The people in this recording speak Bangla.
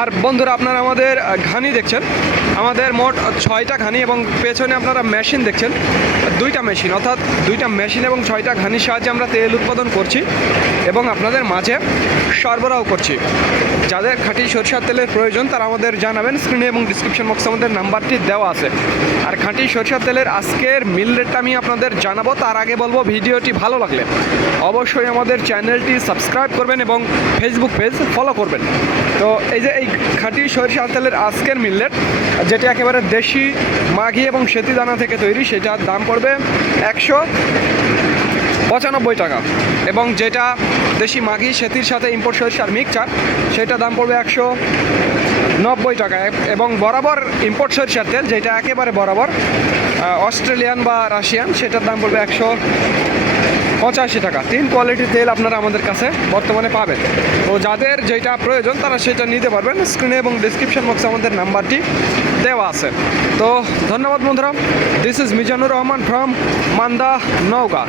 আর বন্ধুরা, আপনারা আমাদের ঘানি দেখছেন, আমাদের মোট 6টা ঘানি এবং পেছনে আপনারা মেশিন দেখছেন, 2টা মেশিন, অর্থাৎ 2টা মেশিন এবং 6টা ঘানির সাহায্যে আমরা তেল উৎপাদন করছি এবং আপনাদের মাঝে সরবরাহ করছি। যাদের খাঁটি সরিষার তেলের প্রয়োজন তারা আমাদের জানাবেন, স্ক্রিনে এবং ডিসক্রিপশন বক্সে আমাদের নাম্বারটি দেওয়া আছে। আর খাঁটি সরিষার তেলের আজকের মিল রেটটা আমি আপনাদের জানাবো, তার আগে বলবো ভিডিওটি ভালো লাগলে অবশ্যই আমাদের চ্যানেলটি সাবস্ক্রাইব করবেন এবং ফেসবুক পেজ ফলো করবেন। তো এই খাঁটি সরিষার তেলের আজকের মিল রেট, যেটা একেবারে দেশি মাঘি এবং সেতি দানা থেকে তৈরি, সেটার দাম পড়বে 195 টাকা, এবং যেটা দেশি মাঘি সেতির সাথে ইম্পোর্ট সরিষার মিক্সচার, সেটা দাম পড়বে 190 টাকা। এবং বরাবর ইম্পোর্ট সরিষার তেল, যেটা একেবারে বরাবর অস্ট্রেলিয়ান বা রাশিয়ান, সেটার দাম পড়বে 185 টাকা। 3 কোয়ালিটির তেল আপনারা আমাদের কাছে বর্তমানে পাবেন। তো যাদের যেটা প্রয়োজন তারা সেটা নিতে পারবেন, স্ক্রিনে এবং ডিসক্রিপশন বক্সে আমাদের নাম্বারটি দেওয়া আছে। তো ধন্যবাদ বন্ধুরা, this is Mizanur Rahman from Manda, Naogaon.